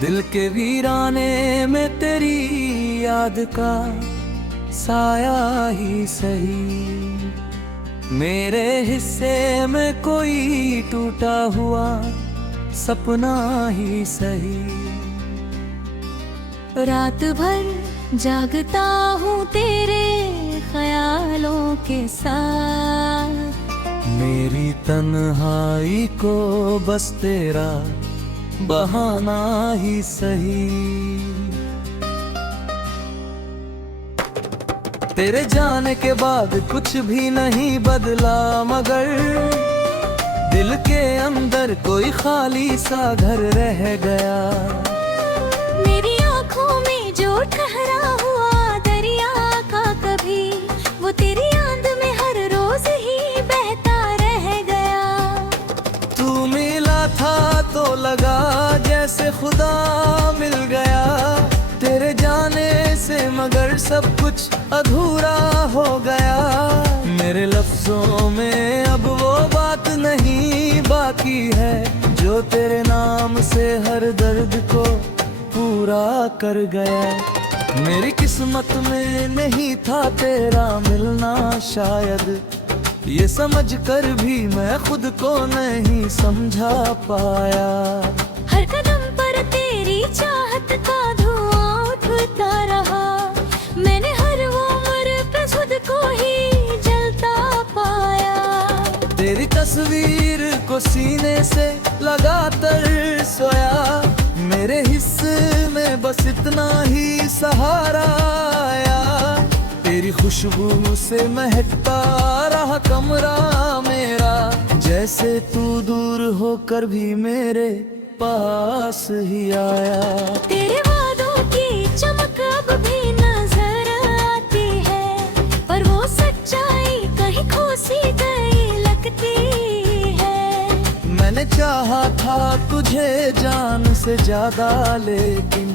दिल के वीराने में तेरी याद का साया ही सही, मेरे हिस्से में कोई टूटा हुआ सपना ही सही। रात भर जागता हूँ तेरे ख्यालों के साथ, मेरी तन्हाई को बस तेरा बहाना ही सही। तेरे जाने के बाद कुछ भी नहीं बदला, मगर दिल के अंदर कोई खाली सा घर रह गया। मेरी आँखों में जो ठहरा हुआ दरिया का कभी, वो तेरी याद में हर रोज ही बहता रह गया। तू मिला था तो लगा जैसे खुदा मिल गया, तेरे जाने से मगर सब कुछ अधूरा हो गया। मेरे लफ्जों में अब वो बात नहीं बाकी है, जो तेरे नाम से हर दर्द को पूरा कर गया। मेरी किस्मत में नहीं था तेरा मिलना शायद, ये समझ कर भी मैं खुद को नहीं समझा पाया। हर कदम पर तेरी चाहत का धुआं उठता रहा, मैंने हर वो उम्र पे खुद को ही जलता पाया। तेरी तस्वीर को सीने से लगाकर सोया, मेरे हिस्से में बस इतना ही सहारा आया। तेरी खुशबू से महकता रहा कमरा मेरा, जैसे तू दूर होकर भी मेरे पास ही आया। तेरे वादों की चमक अब भी नजर आती है, पर वो सच्चाई कहीं खो सी गई लगती है। मैंने चाहा था तुझे जान से ज्यादा, लेकिन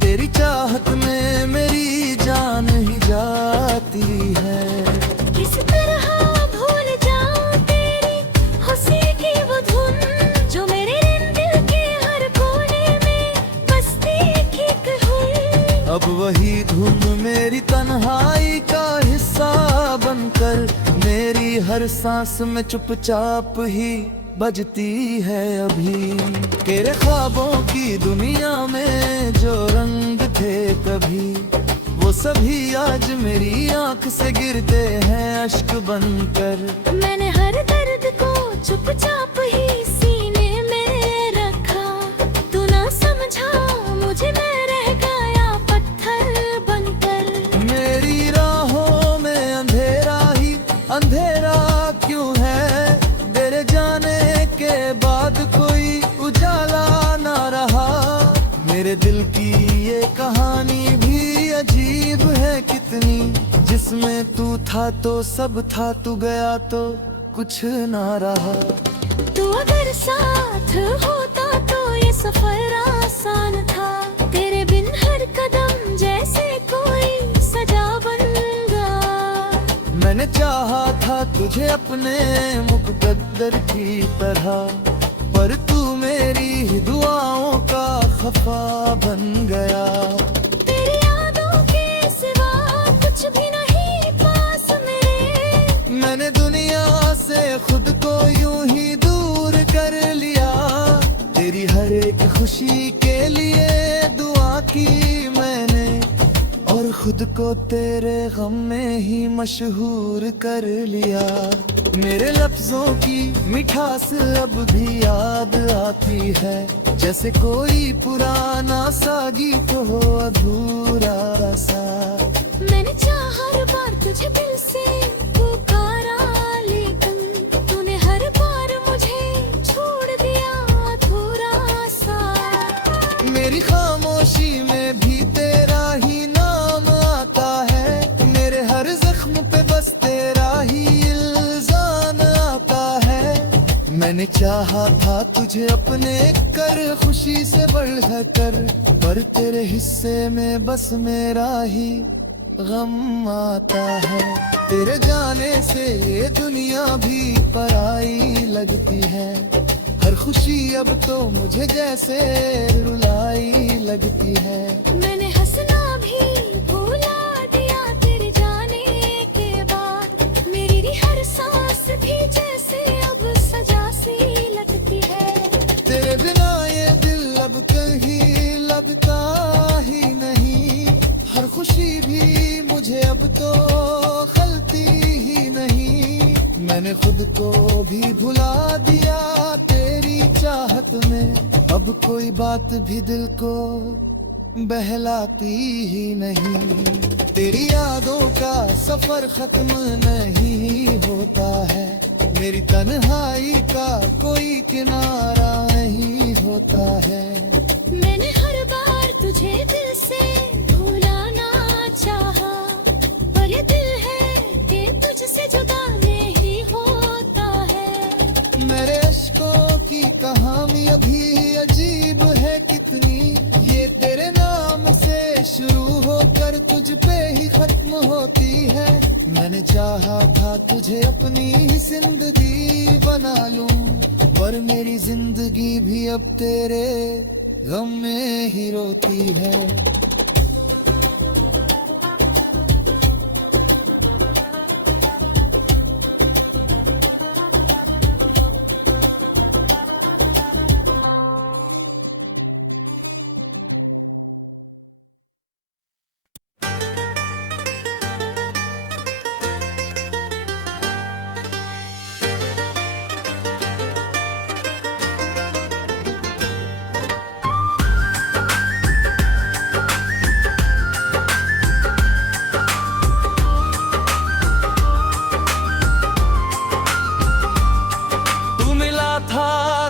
तेरी चाहत में मेरी जान ही जाती है। किस तरह भूल जाऊं तेरी खुशी की वो धुन, जो मेरे दिल के हर कोने में बसती एक हुई। अब वही धुन मेरी तन्हाई का हिस्सा बनकर मेरी हर सांस में चुपचाप ही बजती है अभी। तेरे ख्वाबों की दुनिया में जो रंग थे कभी, वो सभी आज मेरी आंख से गिरते हैं अश्क बनकर। मैंने हर दर्द को चुपचाप ही सीने में रखा, तू ना समझा मुझे, मैं रह गया पत्थर बनकर। मेरी राहों में अंधेरा ही अंधेरा क्यों है, तेरे जाने के बाद कोई उजाला ना रहा। मेरे दिल की ये कहानी भी अजीब है कितनी, जिसमें तू था तो सब था, तू गया तो कुछ ना रहा। तू अगर साथ होता तो ये सफर आसान था, तेरे बिन हर कदम जैसे कोई सजा बन गया। मैंने चाहा था तुझे अपने मुकद्दर की तरह, पर तू मेरी ही दुआओं का खफा बन गया। तेरी यादों के सिवा कुछ भी नहीं पास मेरे, मैंने दुनिया से खुद को यूं ही दूर कर लिया। तेरी हर एक खुशी के लिए दुआ की मैंने, और खुद को तेरे गम में ही मशहूर कर लिया। मेरे लफ्जों की मिठास अब भी याद आती है, जैसे कोई पुराना सा गीत हो अधूरा सा। मैंने चाहा हर बार तुझे दिल से पुकारा, लेकिन तूने हर बार मुझे छोड़ दिया अधूरा सा। मेरी खामोशी में भी तेरा ही नाम आता है, मेरे हर जख्म पे बस तेरा ही इल्जाम आता है। मैंने चाहा था तुझे अपने कर खुशी से बढ़ कर, पर तेरे हिस्से में बस मेरा ही गम आता है। तेरे जाने से ये दुनिया भी पराई लगती है, हर खुशी अब तो मुझे जैसे रुलाई लगती है। मैंने हंसना भी भूला दिया तेरे जाने के बाद। मेरी हर सांस भी जैसे अब सजा सी लगती है। तेरे बिना ये दिल अब कहीं लगता ही नहीं। हर खुशी भी मुझे अब तो खलती ही नहीं। मैंने खुद को भी भुला दिया तेरी चाहत में। अब कोई बात भी दिल को बहलाती ही नहीं। तेरी यादों का सफर खत्म नहीं होता है। मेरी तन्हाई का कोई किनारा नहीं होता है। मैंने हर बार तुझे दिल से भुलाना चाहा, पर ये दिल है कि तुझसे जुदा नहीं होता है। मेरे अश्कों की कहानी अभी अजीब है कितनी। ये तेरे नाम से शुरू होकर तुझ पे ही खत्म होती है। मैंने चाहा था तुझे अपनी ही जिंदगी बना लूं, पर मेरी जिंदगी भी अब तेरे गम में ही रोती है।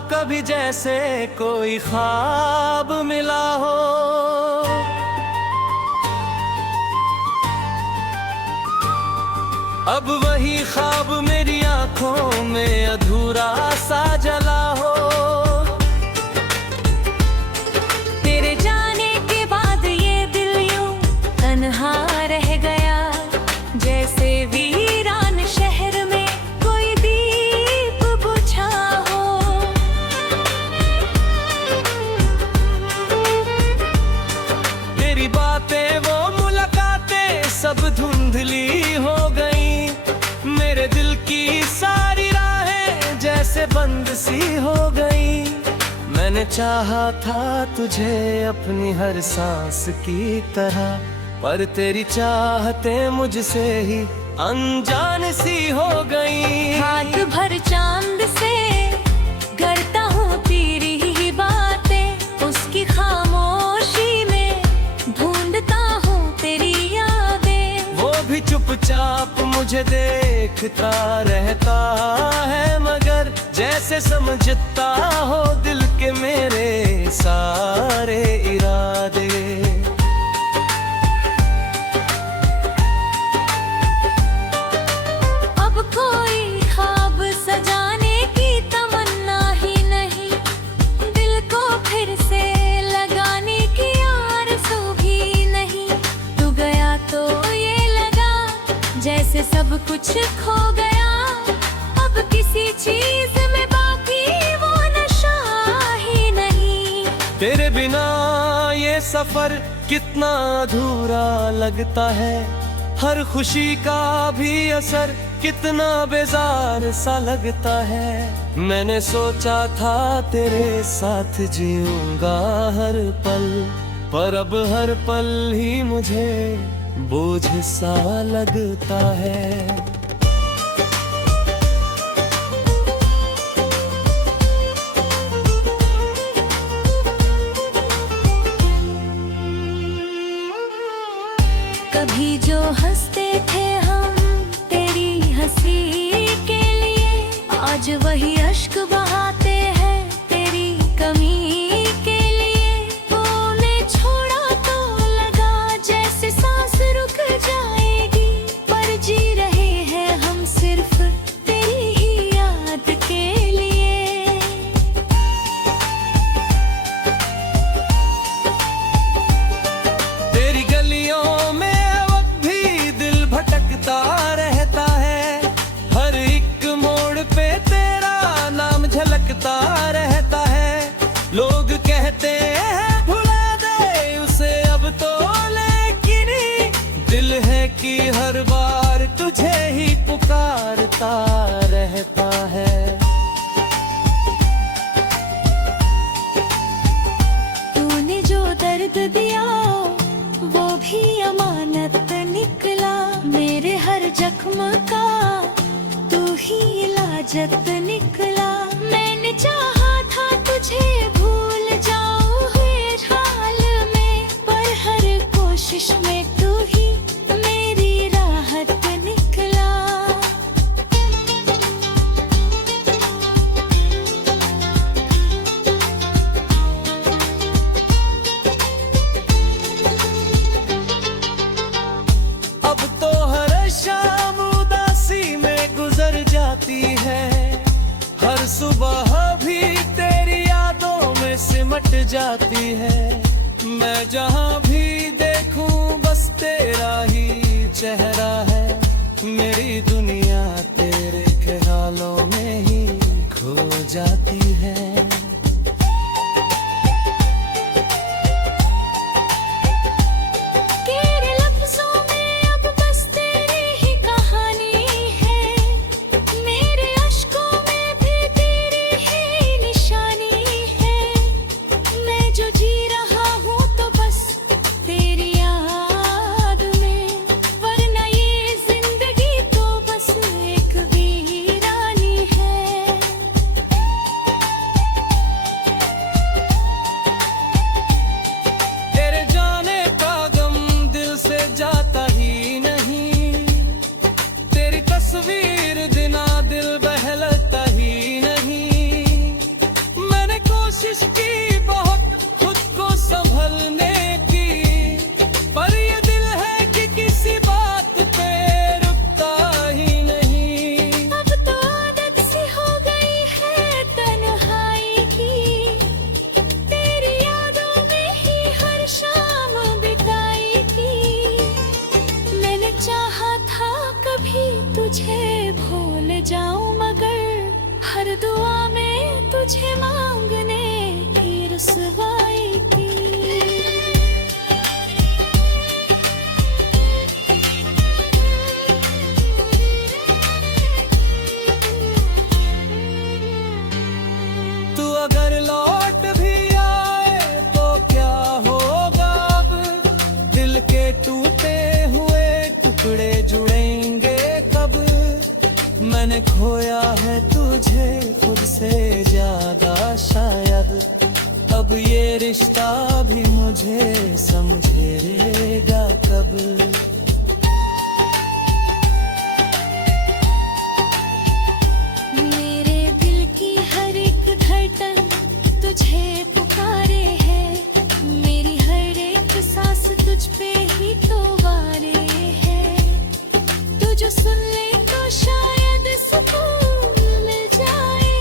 कभी जैसे कोई ख्वाब मिला हो, अब वही ख्वाब मेरी आंखों में अधूरा सा जला हो। तेरे जाने के बाद ये दिल यूं तन्हा रह गया, जैसे वीरान शहर में कोई दीप बुझा हो। तेरी बातें वो मुलाकातें सब धुंधली हो गई। मेरे दिल की सारी राहें जैसे बंद सी हो गई। मैंने चाहा था तुझे अपनी हर सांस की तरह, पर तेरी चाहतें मुझसे ही अनजान सी हो गई। हाथ भर चांद से करता हूँ तेरी ही बातें, उसकी खामोशी में ढूंढता हूँ तेरी यादें। वो भी चुपचाप मुझे देखता रहता है, मगर जैसे समझता हो दिल के मेरे सारे इरादे। अब कोई ख्वाब सजाने की तमन्ना ही नहीं, दिल को फिर से लगाने की आरज़ू भी नहीं। तू गया तो ये लगा जैसे सब कुछ खो गया, अब किसी चीज में बाकी वो नशा ही नहीं। तेरे बिना ये सफर कितना अधूरा लगता है। हर खुशी का भी असर कितना बेजार सा लगता है। मैंने सोचा था तेरे साथ जीऊंगा हर पल, पर अब हर पल ही मुझे बोझ सा लगता है। कभी जो हंसते थे हम तेरी हंसी के लिए, आज वही अश्क बहाते हैं तेरी कमी के लिए। तूने छोड़ा तो लगा जैसे सांस रुक जाएगी, पर जी रहे हैं हम सिर्फ तेरी ही याद के लिए। तेरी गलियों में रहता है, हर एक मोड़ पे तेरा की हर बार तुझे ही पुकारता रहता है। तूने जो दर्द दिया वो भी अमानत निकला, मेरे हर जख्म का तू ही इलाजत निकला। मैंने चाहा था तुझे भूल जाऊं हर हाल में, पर हर कोशिश में तू ही मेरी राहत निकला। अब तो हर शाम उदासी में गुजर जाती है, हर सुबह भी तेरी यादों में सिमट जाती है। मैं जहाँ भी देखूं बस तेरा ही चेहरा है, मेरी दुनिया तेरे ख्यालों में ही खो जाती है। तेरे लफ्जों में अब बस तेरी ही कहानी है, मेरे अश्कों में भी तेरी ही निशानी है। मैं जो जी रहा हूँ तो बस तेरी याद में, वरना ये जिंदगी तो बस एक वीरानी है। तेरे जाने का गम दिल से जाता ही नहीं, तेरी तस्वीर बिना दिल बहलता ही नहीं। मैंने कोशिश की बहुत खुद को संभलने की, पर ये दिल है कि किसी बात पे रुकता ही नहीं। अब तो आदत सी हो गई है तन्हाई की, तेरी यादों में ही हर शाम बिताई थी। मैंने चाहा था कभी तुझे भूल जाऊं, मगर हर दुआ में तुझे मांगने की रुसवाई की। तू अगर लौट भी आए तो क्या होगा अब, दिल के टूटे हुए टुकड़े जुड़ेंगे कब। मैंने खोया है तुझे खुद से ज्यादा शायद, अब ये रिश्ता भी मुझे समझेगा कब। मेरे दिल की हर एक धड़कन तुझे पुकारे है, मेरी हर एक सांस तुझ पे ही तो वारे है। तू जो सुन ले तो शायद सुकून मिल जाए,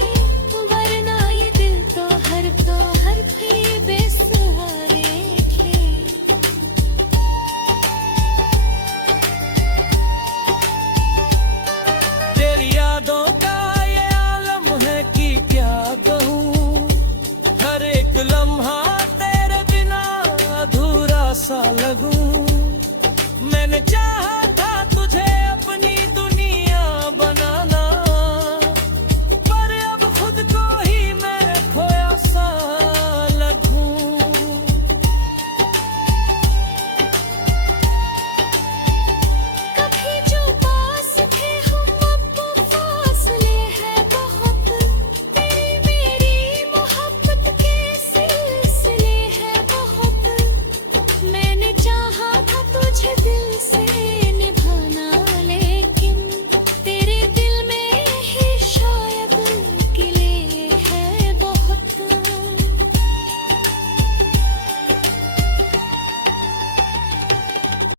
वरना ये दिल तो हर भी बेसहारे थे। तेरी यादों का ये आलम है कि क्या कहूँ, हर एक लम्हा तेरे बिना अधूरा सा लगूं। मैंने चाहा